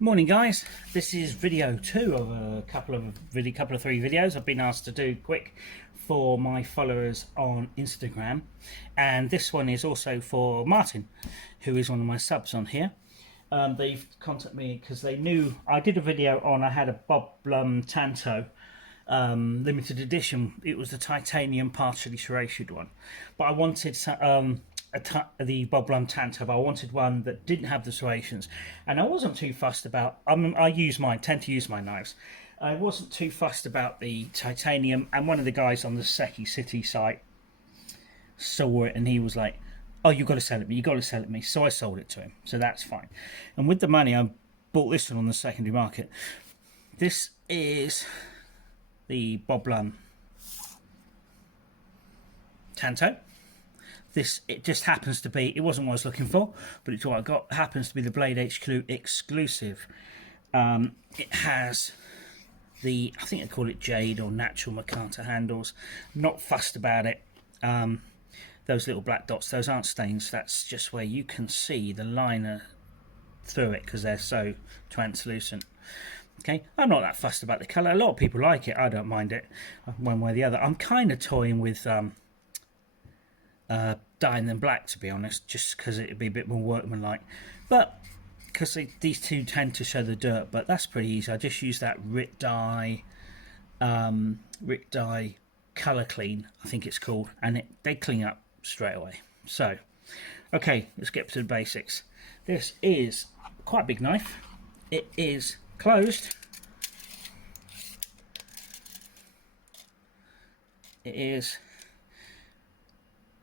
Morning guys, this is video 2 of a couple of three videos I've been asked to do quick for my followers on Instagram, and this one is also for Martin, who is one of my subs on here. They've contacted me because they knew I did a video on, I had a Bob Lum Tanto limited edition. It was the titanium partially serrated one, but I wanted the Bob Lum Tanto, but I wanted one that didn't have the serrations, and I wasn't too fussed about. I tend to use my knives. I wasn't too fussed about the titanium, and one of the guys on the Seki City site saw it and he was like, "Oh, you got to sell it me! You got to sell it me!" So I sold it to him. So that's fine. And with the money, I bought this one on the secondary market. This is the Bob Lum Tanto. It just happens to be, it wasn't what I was looking for, but it's what I got. It happens to be the Blade HQ exclusive. It has the, I think they call it jade or natural micarta handles. Not fussed about it. Those little black dots, those aren't stains. That's just where you can see the liner through it because they're so translucent. Okay, I'm not that fussed about the colour. A lot of people like it. I don't mind it one way or the other. I'm kind of toying with dyeing them black, to be honest, just because it'd be a bit more workmanlike, but because these two tend to show the dirt, but that's pretty easy. I just use that Rit dye color clean, I think it's called, and they clean up straight away. So okay, let's get to the basics. This is quite a big knife. It is closed. It is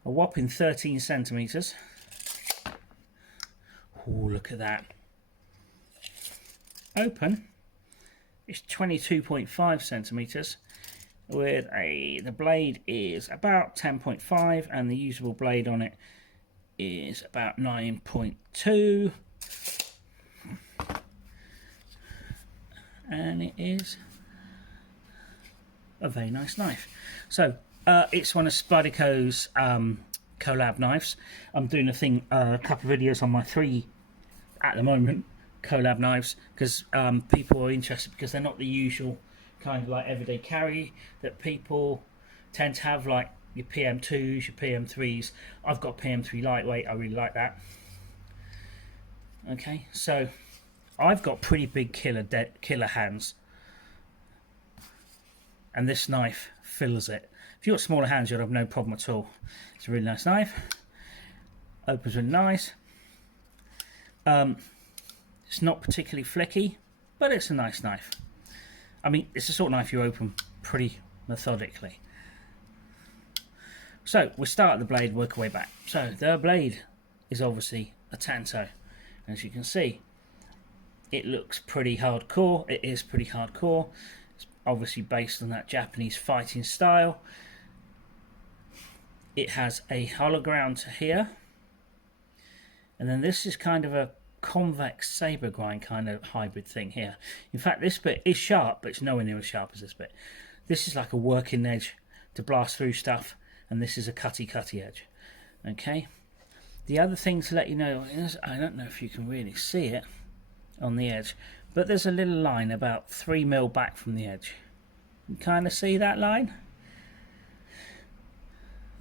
a whopping 13 centimeters. Oh, look at that. Open, it's 22.5 centimeters. With the blade is about 10.5, and the usable blade on it is about 9.2. And it is a very nice knife. So it's one of Spydercos collab knives. I'm doing a couple of videos on my 3 at the moment collab knives because people are interested, because they're not the usual kind of like everyday carry that people tend to have, like your PM2s, your PM3s. I've got PM3 lightweight. I really like that. Okay, so I've got pretty big killer hands, and this knife fills it. If you've got smaller hands, you'll have no problem at all. It's a really nice knife. Opens really nice. It's not particularly flicky, but it's a nice knife. I mean, it's the sort of knife you open pretty methodically. So we start at the blade, work our way back. So the blade is obviously a Tanto. As you can see, it looks pretty hardcore. It is pretty hardcore. It's obviously based on that Japanese fighting style. It has a hologram to here, and then this is kind of a convex saber grind kind of hybrid thing here. In fact, this bit is sharp, but it's nowhere near as sharp as this bit. This is like a working edge to blast through stuff, and this is a cutty edge. Okay, the other thing to let you know is, I don't know if you can really see it on the edge, but there's a little line about 3 mil back from the edge. You kind of see that line?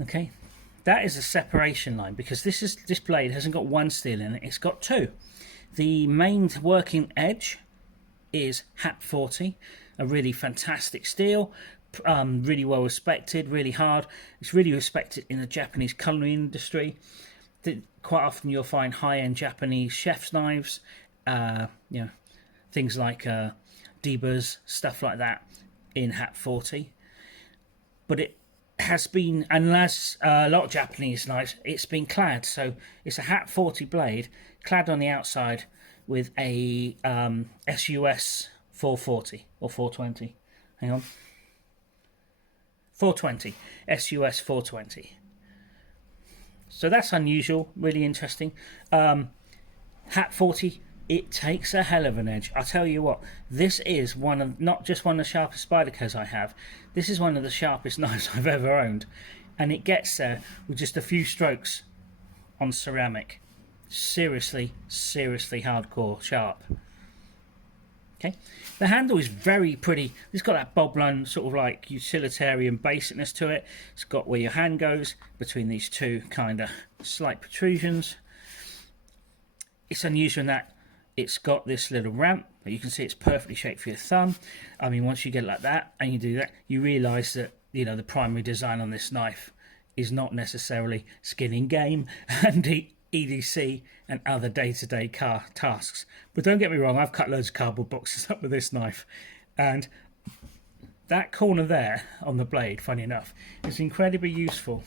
Okay, that is a separation line, because this blade hasn't got one steel in it, it's got 2. The main working edge is HAP 40, a really fantastic steel, really well respected, really hard. It's really respected in the Japanese culinary industry. Quite often you'll find high-end Japanese chef's knives, things like Debas, stuff like that, in HAP 40. But it has been, and as a lot of Japanese knives, it's been clad. So it's a HAP 40 blade clad on the outside with a SUS 440 or 420. Hang on. 420. SUS 420. So that's unusual, really interesting. HAP 40, it takes a hell of an edge. I'll tell you what, this is not just one of the sharpest Spydercos I have, this is one of the sharpest knives I've ever owned. And it gets there with just a few strokes on ceramic. Seriously hardcore sharp. Okay, the handle is very pretty. It's got that Bob Lum sort of like utilitarian basicness to it. It's got where your hand goes between these two kind of slight protrusions. It's unusual in that it's got this little ramp, but you can see it's perfectly shaped for your thumb. I mean, once you get it like that and you do that, you realise that, you know, the primary design on this knife is not necessarily skin in game and EDC and other day-to-day car tasks. But don't get me wrong, I've cut loads of cardboard boxes up with this knife, and that corner there on the blade, funny enough, is incredibly useful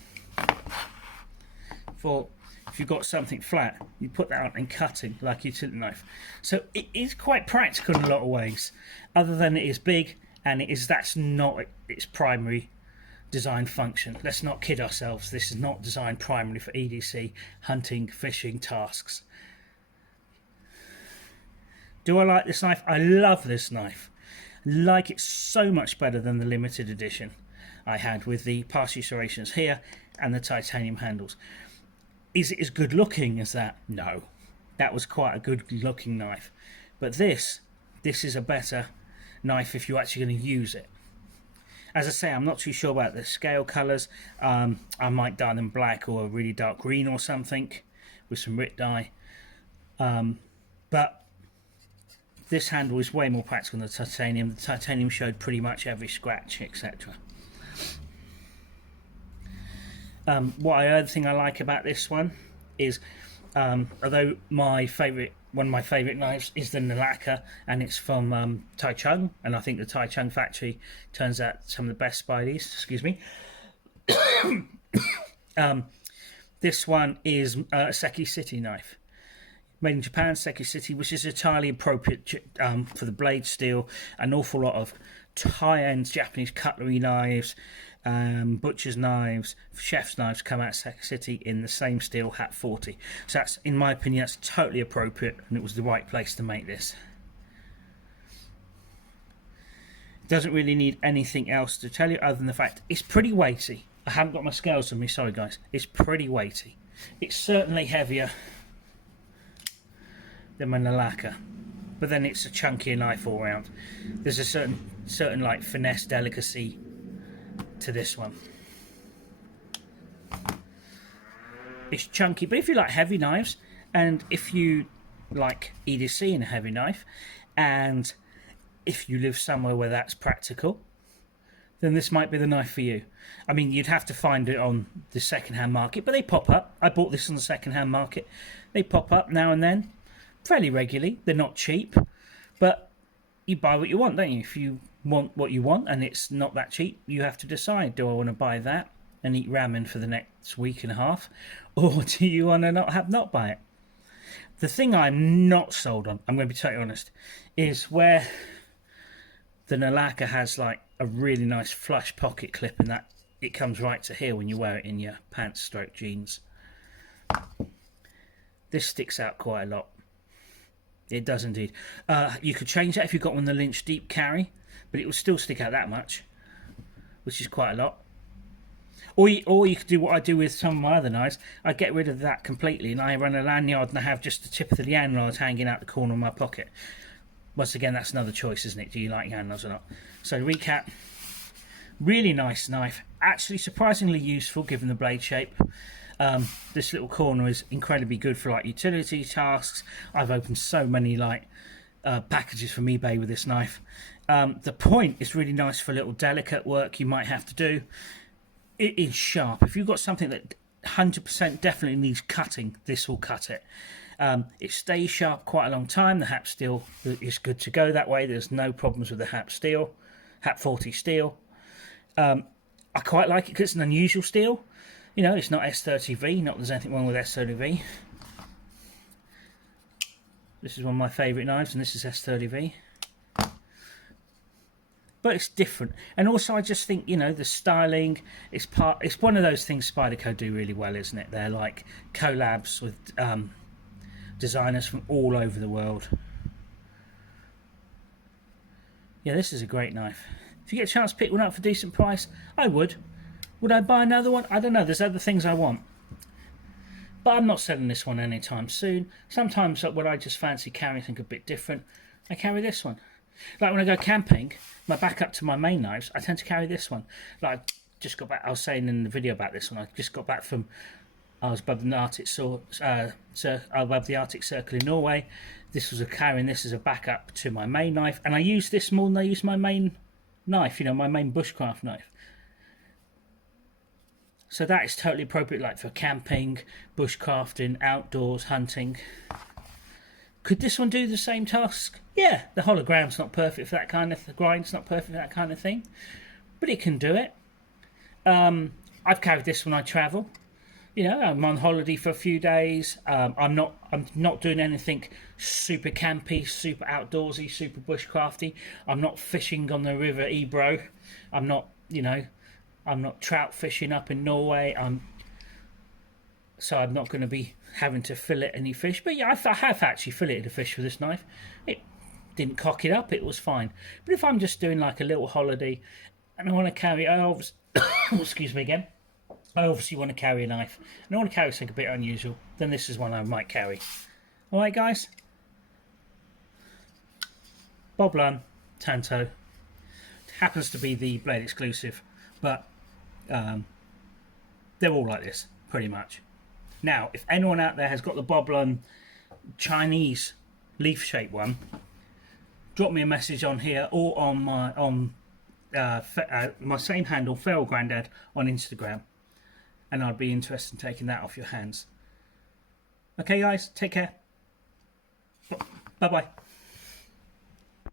for if you've got something flat, you put that on and cutting like a utility knife. So it is quite practical in a lot of ways, other than it is big and that's not its primary design function. Let's not kid ourselves, this is not designed primarily for EDC, hunting, fishing tasks. Do I like this knife? I love this knife. I like it so much better than the limited edition I had with the partial serrations here and the titanium handles. Is it as good looking as that? No. That was quite a good looking knife. But this is a better knife if you're actually going to use it. As I say, I'm not too sure about the scale colours. I might dye them black or a really dark green or something with some Rit dye. But this handle is way more practical than the titanium. The titanium showed pretty much every scratch, etc. Other thing I like about this one is, although one of my favourite knives is the Nalaka, and it's from Taichung, and I think the Taichung factory turns out some of the best Spideys. Excuse me. This one is a Seki City knife, made in Japan, Seki City, which is entirely appropriate for the blade steel. An awful lot of high-end Japanese cutlery knives, butcher's knives, chef's knives come out of Seki City in the same steel, Hat 40. So that's, in my opinion, that's totally appropriate, and it was the right place to make this. It doesn't really need anything else to tell you other than the fact it's pretty weighty. I haven't got my scales on me, sorry guys. It's pretty weighty. It's certainly heavier than my Nalaka, but then it's a chunkier knife all round. There's a certain like finesse, delicacy to this one. It's chunky, but if you like heavy knives, and if you like EDC in a heavy knife, and if you live somewhere where that's practical, then this might be the knife for you. I mean, you'd have to find it on the second-hand market, but they pop up. I bought this on the second-hand market. They pop up now and then, fairly regularly. They're not cheap, but you buy what you want, don't you? If you want what you want and it's not that cheap, you have to decide, do I want to buy that and eat ramen for the next week and a half, or do you want to not buy it? The thing I'm not sold on, I'm going to be totally honest, is where the Nalaka has like a really nice flush pocket clip, and that it comes right to here when you wear it in your pants stroke jeans. This sticks out quite a lot. It does indeed. You could change that if you've got one of the Lynch deep carry, but it will still stick out that much, which is quite a lot. Or you could do what I do with some of my other knives. I get rid of that completely, and I run a lanyard and I have just the tip of the lanyard hanging out the corner of my pocket. Once again, that's another choice, isn't it? Do you like lanyards or not? So recap, really nice knife. Actually surprisingly useful given the blade shape. This little corner is incredibly good for like utility tasks. I've opened so many like packages from eBay with this knife. The point is really nice for little delicate work you might have to do. It is sharp. If you've got something that 100% definitely needs cutting, this will cut it. It stays sharp quite a long time. The Hat steel is good to go that way. There's no problems with the Hat steel, Hat 40 steel. I quite like it because it's an unusual steel. You know, it's not S30V, not that there's anything wrong with S30V. This is one of my favourite knives, and this is S30V. But it's different. And also I just think, you know, the styling, it's one of those things Spyderco do really well, isn't it? They're like collabs with designers from all over the world. Yeah, this is a great knife. If you get a chance to pick one up for a decent price, I would. Would I buy another one? I don't know. There's other things I want. But I'm not selling this one anytime soon. Sometimes when I just fancy carrying something a bit different, I carry this one. Like when I go camping, my backup to my main knives, I tend to carry this one. Like just got back. I was saying in the video about this one. I just got back from. I was above the above the Arctic Circle in Norway. This was carrying this as a backup to my main knife, and I use this more than I use my main knife. You know, my main bushcraft knife. So that is totally appropriate, like for camping, bushcrafting, outdoors, hunting. Could this one do the same task? Yeah, the hologram's not perfect for that kind of grind's not perfect for that kind of thing, but it can do it. I've carried this when I travel. You know, I'm on holiday for a few days. I'm not doing anything super campy, super outdoorsy, super bushcrafty. I'm not fishing on the River Ebro. I'm not trout fishing up in Norway. So I'm not going to be having to fillet any fish. But yeah, I have actually filleted a fish with this knife. It didn't cock it up. It was fine. But if I'm just doing like a little holiday and I want to carry, excuse me again. I obviously want to carry a knife, and I want to carry something a bit unusual, then this is one I might carry. Alright guys, Bob Lum Tanto happens to be the Blade exclusive, but they're all like this, pretty much. Now, if anyone out there has got the Bob Lum Chinese leaf shaped one, drop me a message on here or on my same handle, Feral Grandad, on Instagram. And I'd be interested in taking that off your hands. Okay guys, take care. Bye bye.